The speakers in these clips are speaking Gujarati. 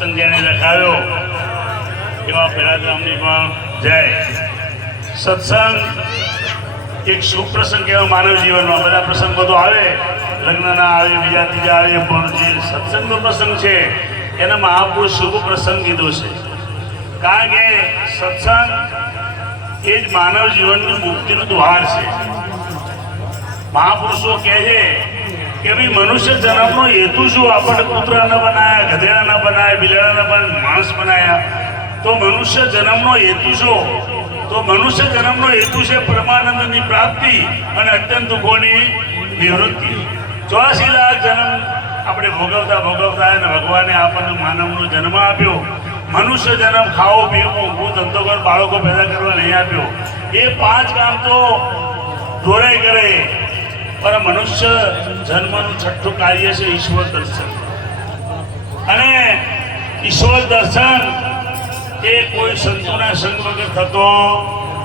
સત્સંગ જેને રખાવ્યો એવા પેરાધામની પણ જય. સત્સંગ એક શુભ પ્રસંગ કહેવાય માનવ જીવનમાં. બધા પ્રસંગો તો આવે, લગ્નના આવે, બીજા ત્રીજા આવે, પણ જે સત્સંગનો પ્રસંગ છે એને મહાપુરુષ શુભ પ્રસંગ કીધો છે. કારણ કે સત્સંગ એ જ માનવ જીવનની મુક્તિનું દ્વાર છે. મહાપુરુષો કહે છે કે ભાઈ મનુષ્ય જન્મનો હેતુ શું? આપણને કૂતરા ન બનાયા, ગધેડા ન બનાયા, બિલાડા ન બનાયા, માણસ બનાયા, તો મનુષ્ય જન્મનો હેતુ શું? તો મનુષ્ય જન્મનો હેતુ છે પરમાનંદની પ્રાપ્તિ અને અત્યંત દુઃખોની નિવૃત્તિ. 84 લાખ જન્મ આપણે ભોગવતા અને ભગવાને આપણને માનવનો જન્મ આપ્યો. મનુષ્ય જન્મ ખાવો પીવું હું ધંધો કર બાળકો પેદા કરવા નહીં આપ્યો. એ 5 કામ તો દોરાઈ કરે, પણ મનુષ્ય જન્મનું છઠ્ઠું કાર્ય છે ઈશ્વર દર્શન. અને ઈશ્વર દર્શન એ કોઈ સંતોના સંગ વગર થતો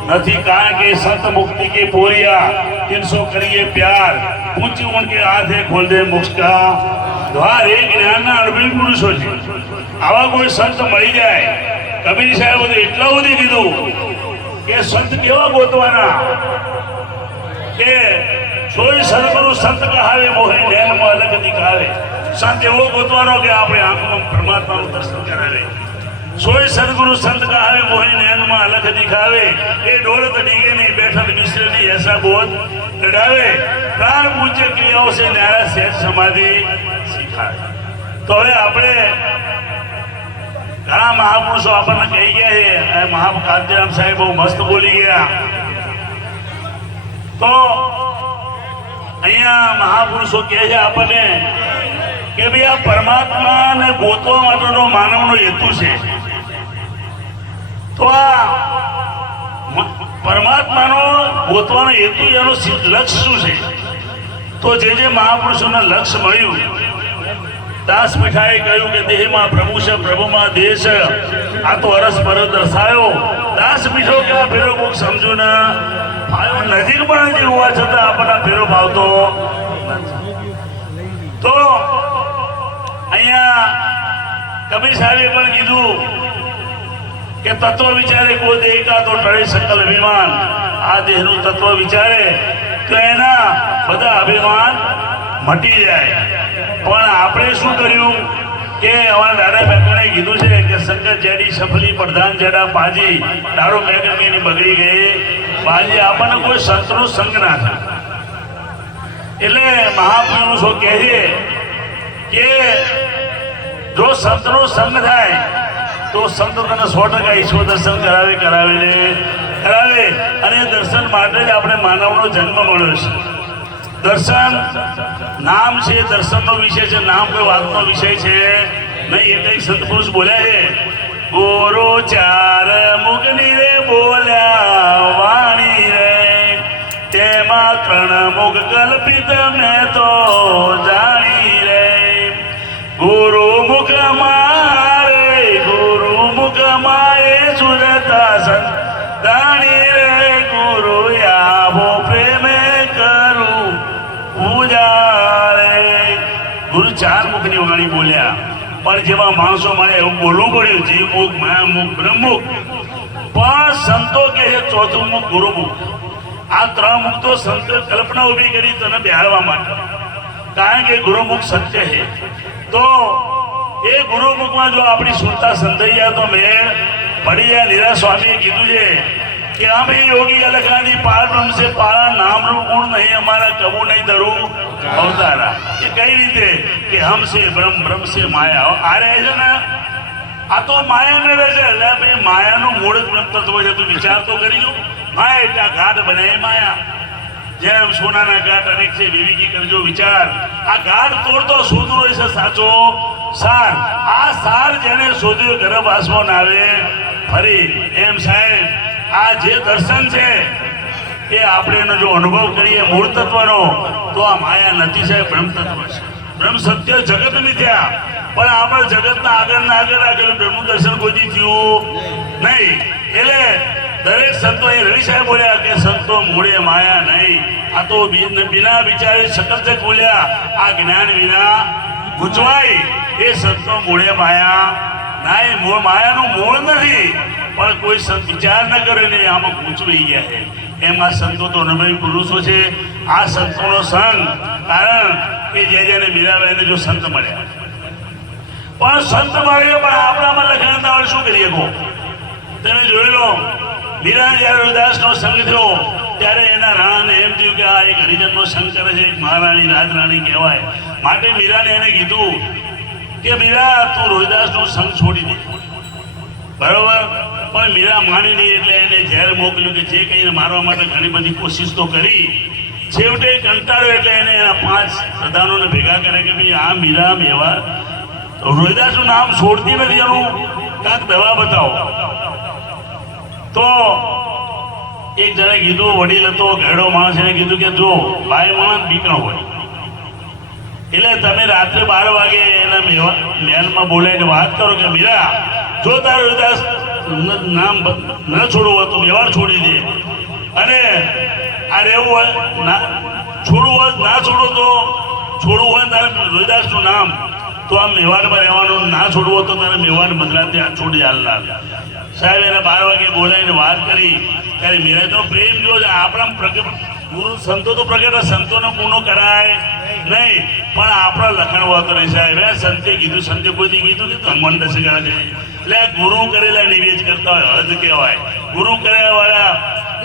નથી. કારણ કે સંત મુક્તિ કે પોરિયા 300 કરીએ પ્યાર, ઊંચી ઉનકે હાથે ખોલ દે મોક્ષ કા દ્વાર. એ જ્ઞાનના અનુભવી પુરુષો છે. આવા કોઈ સંત મળી જાય. કબીર સાહેબ એટલા સુધી કીધું કે સંત કેવા ગોતવાના કે સોય સદગુરુ સંત કહાવે મોહે નયનમાં અલગ દિખાવે. સંત એવો ગોતવાનો કે આપણે આંખમાં પરમાત્માનું દર્શન કરાવે. સોય સદગુરુ સંત કહાવે મોહે નયનમાં અલગ દિખાવે. એ ડોળત ડીગે નહીં બેઠક મિશ્ર નહીં એસા બોધ ચડાવે. પ્રાણ પૂજ્ય ક્રિયાઓ છે ન્યારા સહેજ સમાધિ શીખાવે. તો હવે આપણે ઘણા મહાપુરુષો આપણને કહી ગયા છે. કાંતિરામ સાહેબ બહુ મસ્ત બોલી ગયા. તો અહીંયા મહાપુરુષો કહે છે આપણને કે ભાઈ આ પરમાત્માને ગોતવા માટેનો માનવનો હેતુ છે. તો આ પરમાત્માનો ગોતવાનો હેતુ એનો લક્ષ્ય શું છે? તો જે મહાપુરુષોને લક્ષ્ય મળ્યું, દાસ મીઠાએ કહ્યું કે દેહમાં પ્રભુ છે, પ્રભુમાં દેહ છે. આ તો અરસ પર દર્શાયો. દાસ મીઠો કે આ ફેરો કોક સમજો ને નજીક પણ નથી હોવા છતાં આપણને ફેરો ભાવતો નથી. તો અહીંયા કબીર સાહેબે પણ કીધું કે તત્વ વિચારે કોઈ દેહ કા તો ટળે સકલ અભિમાન. આ દેહનું તત્વ વિચારે તો એના બધા અભિમાન મટી જાય. પણ આપણે શું કર્યું કે અમારા દાદા બેકણે કીધું છે કે સંગત જેડી સફલી પ્રધાન જેડા પાજી દાડો મેગમીની બગડી ગઈ બાજી. આપણને કોઈ સંતનો સંગ ના થાય. એટલે મહાપુરુષો કહે છે કે જો સંતનો સંગ થાય તો સંત તને 100% ઈશ્વર દર્શન કરાવે. અને દર્શન માટે જ આપણે માનવનો જન્મ મળ્યો છે. દર્શન નામ છે, દર્શનનો વિષય છે, નામ કોઈ વાતનો વિષય છે નહીં. એટલે સંત પુરુષ બોલ્યા છે ગોરો ચાર મુખની રે બોલ્યા વાણી રે, તેમાં 3 મુખ કલ્પિત મેં તો જાણી રે. ગુરુ મુખ મારે ગુરુ મુખ માએ સુરતા સંતાણી રે. ગુરુ આવો પ્રેમે કરું પૂજા રે. ગુરુ 4 મુખની વાણી બોલ્યા, પણ જેવા માણસો મળે એવું બોલવું પડ્યું. જીવ મુખ, માયા મુખ, બ્રહ્મુખ. પણ સંતો કહે છે 4થું મુખ ગુરુમુખ. આ 3 મુખ તો સંતો કલ્પના ઉભી કરી તને બેહાડવા માટે. કારણ કે ગુરુમુખ સત્ય છે. તો એ ગુરુમુખમાં જો આપણી સુરતા સંધાઈ જાય તો મેળ પડી જાય. લીલા સ્વામીએ કીધું છે કે અમે યોગી અલખાની પાર બ્રહ્મ છે પારા, નામનું ગુણ નહીં અમારા, કબુ નહીં ધરું અવતારા. એ કઈ રીતે કે હમ છે બ્રહ્મ, બ્રહ્મ છે માયા. આ રહે છે ને આ તો માયા ને રહે છે. એટલે ભાઈ માયાનું મૂળ જ બ્રહ્મ તત્વ છે. તું વિચાર તો કરી લો. માયા એટલે ઘાટ બનાવે માયા. જેમ સોનાના ઘાટ અનેક છે વિવેકી કરજો વિચાર. આ ઘાટ તોડતો શોધવો છે સાચો સાર. આ સાર જેને શોધ્યો ગર્ભવાસમાં આવે ફરી. એમ સાહેબ આ જે દર્શન છે એ આપણે એનો જો અનુભવ કરીએ મૂળ તત્વનો તો આ માયા નથી સાહેબ, બ્રહ્મ તત્વ છે. બ્રહ્મ સત્ય જગત મિથ્યા. પણ આપણે જગતના આગળ રાખેલું બ્રહ્મ દર્શન કોઈ થયું નહીં. એટલે દરેક સંતો એ રવિ સાહેબ બોલ્યા કે સંતો મૂળે માયા નહીં. આ તો બિના વિચારે શકલ બોલ્યા. આ જ્ઞાન વિના ગુંચવાય. એ સંતો મૂળે માયા ના એ માયાનું મૂળ નથી, પણ કોઈ સંત વિચાર ન કરે ને આમાં ગૂંચવાઈ ગયા છે. એમ આ સંતો તો અનુભવી પુરુષો છે. આ સંતોનો સંગ કારણ કે જેને મીરાબાઈને જો સંત મળ્યા, પણ સંત મળે પણ આપણામાં લખાણ ના હોય શું કરીએ કહો? તમે જોઈ લો, મીરા જયારે હરિદાસનો સંગ થયો ત્યારે એના રાણાને એમ થયું કે આ એક હરિજનનો સંગ કરે છે, એક મહારાણી રાજરાણી કહેવાય. માટે મીરાને એને કીધું કે મીરા તું રોહિદાસનો સંગ છોડી દે, બરોબર? પણ મીરા માની નહીં એટલે એને ઝેર મોકલ્યું કે જે કહીને મારવા માટે ઘણી બધી કોશિશ તો કરી, છેવટે કંટાળ્યો એટલે એને એના 5 પ્રધાનોને ભેગા કરે કે ભાઈ આ મીરા મેવા રોહિદાસનું નામ છોડતી નથી, એનું કાંક દવા બતાવો. તો એક જણે કીધું, વડીલ હતો, ઘેડો માણસ, એને કીધું કે જો ભાઈ માણસ બીકણો હોય એટલે તમે રાત્રે 12 વાગે એના મહેલમાં બોલાવીને વાત કરો કે મીરા જો તારે રોહિદાસ નામ ન છોડવું હોય તો મેવાડ છોડી દે, અને આ રહેવું હોય છોડવું હોય ના છોડો તો છોડવું હોય તારે રોહિદાસનું નામ તો આ મેવાડમાં રહેવાનું, ના છોડવું હોય તો તારે મેવાડ મદ્રાસથી આ છોડી હાલનાર. સાહેબ એને 12 વાગે બોલાવીને વાત કરી ત્યારે મીરા તો પ્રેમ જો આપણા પ્રગટ ગુરુ સંતો તો પ્રગટ, સંતોનો ગુનો કરાય નહીં, પણ આપણા લખણ હોતો નહીં. સાહેબ સંતે કીધું, સંતે કોઈથી કીધું કે હનુમાન દસ ગયા છે એટલે ગુરુ કરેલા નિવેદ કરતા હોય હદ કહેવાય. ગુરુ કર્યા વાળા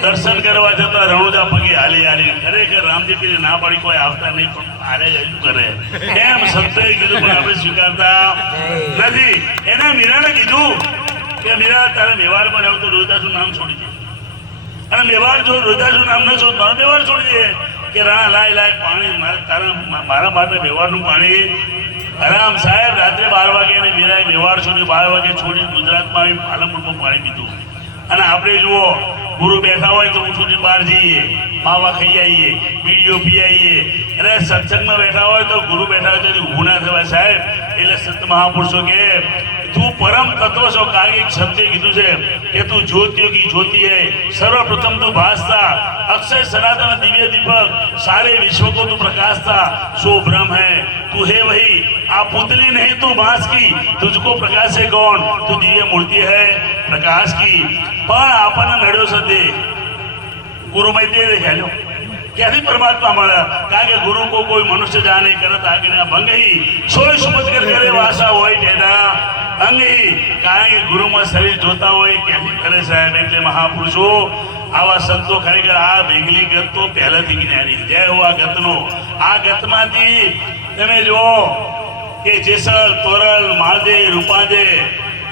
દર્શન કરવા જતા રણુજા પગે હાલી હાલી ખરેખર રામજી ના પાડી કોઈ આવતા નહીં, પણ હારે જવું કરે એમ સંતોએ કીધું, પણ આપણે સ્વીકારતા નથી. એને મીરાને કીધું કે મીરા તારે મેવાડમાં રહેવું તો રોહિદાસનું નામ છોડી દે, અને મેવાડ જો રોહિદાસનું નામ ન છોડ મારો મેવાડ છોડી દે કે રાણા લાય પાણી મારા માટે મેવાડનું પાણી આરામ. સાહેબ રાત્રે 12 વાગે એને મીરાએ મેવાડ છોડી 12 વાગે છોડી ગુજરાતમાં આવી પાલનપુરમાં પાણી પીધું. અને આપણે જુઓ ગુરુ બેઠા હોય તો ઉઠું બહાર જઈએ, માવા ખાઈ આવીએ, બીડીઓ પી આવીએ, અને સત્સંગમાં બેઠા હોય તો ગુરુ બેઠા હોય તો ઊભું ના થવાય. સાહેબ એટલે સંત મહાપુરુષો કે તું પરમ તત્વ છો, કારણ એક શબ્દે કીધું છે કે તું જ્યોતિઓ કી જ્યોતિ હૈ, સર્વપ્રથમ તું ભાસતા, अक्षय सनातन दिव्य दीपक, सारे विश्व को तू प्रकाशता, सो ब्रह्म है तू है वही, आप पुतली नहीं तू बांस की, तुझको प्रकाश है कौन, तू दिव्य मूर्ति है प्रकाश की. પણ આપણને નડ્યો સદે ગુરુ મૈત્રી દેખાયો ક્યાંથી પરમાત્મા મળે? કારણ કે ગુરુ કો કોઈ મનુષ્ય જાણે કરત આજ્ઞા ભંગહી, સોય સુપત કરે વાસા હોય ટેડા અંગહી. કારણ કે ગુરુમાં શરીર જોતા હોય ક્યાંથી કરે સાહેબ. એટલે મહાપુરુષો આવા સંતો ખરેખર આ ભેગલી ગત તો પહેલાથી જ્ઞાની. જય હો આ ગતનો. આ ગતમાંથી તમે જુઓ કે જેસલ, તોરલ, માળદે, રૂપાદે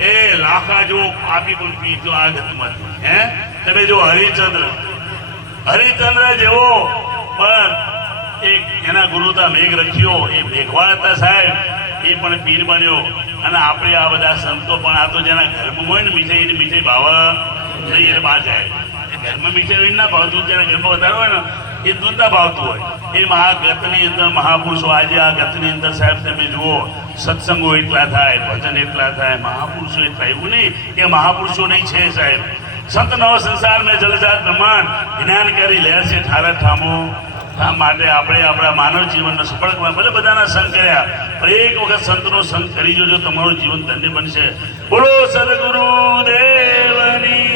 એ લાખા જો આપી પણ પીજો આ ગતમાંથી. હે તમે જો હરિચંદ્ર જેવો પણ એક એના ગુરુતા મેઘ રખ્યો, એ મેઘવાળ હતા સાહેબ, એ પણ પીર બન્યો. અને આપણે આ બધા સંતો પણ આ તો જેના ઘરમાં હોય ને મીઠાઈ ભાવ નહીં એને બહાર જાય. ઘરમાં મીઠાઈ ના ભાવતું, જેના ઘરમાં વધારે હોય ને એ દૂધના ભાવતું હોય. એ મહાગતની અંદર મહાપુરુષો આજે આ ગતની અંદર સાહેબ તમે જુઓ સત્સંગો એટલા થાય, ભજન એટલા થાય, મહાપુરુષો એટલા. એવું નહીં કે મહાપુરુષો નહીં છે સાહેબ. સંત નવ સંસાર મેં જલજાત બ્રહ્માંડ જ્ઞાન કરી લે છે ઠાર ઠામો. આ માટે આપણે આપણા માનવ જીવનનો સફળ કરવા ભલે બધાના સંગ કર્યા, પણ એક વખત સંતનો સંગ કરી જોજો, તમારું જીવન ધન્ય બનશે. બોલો સદગુરુ દેવની.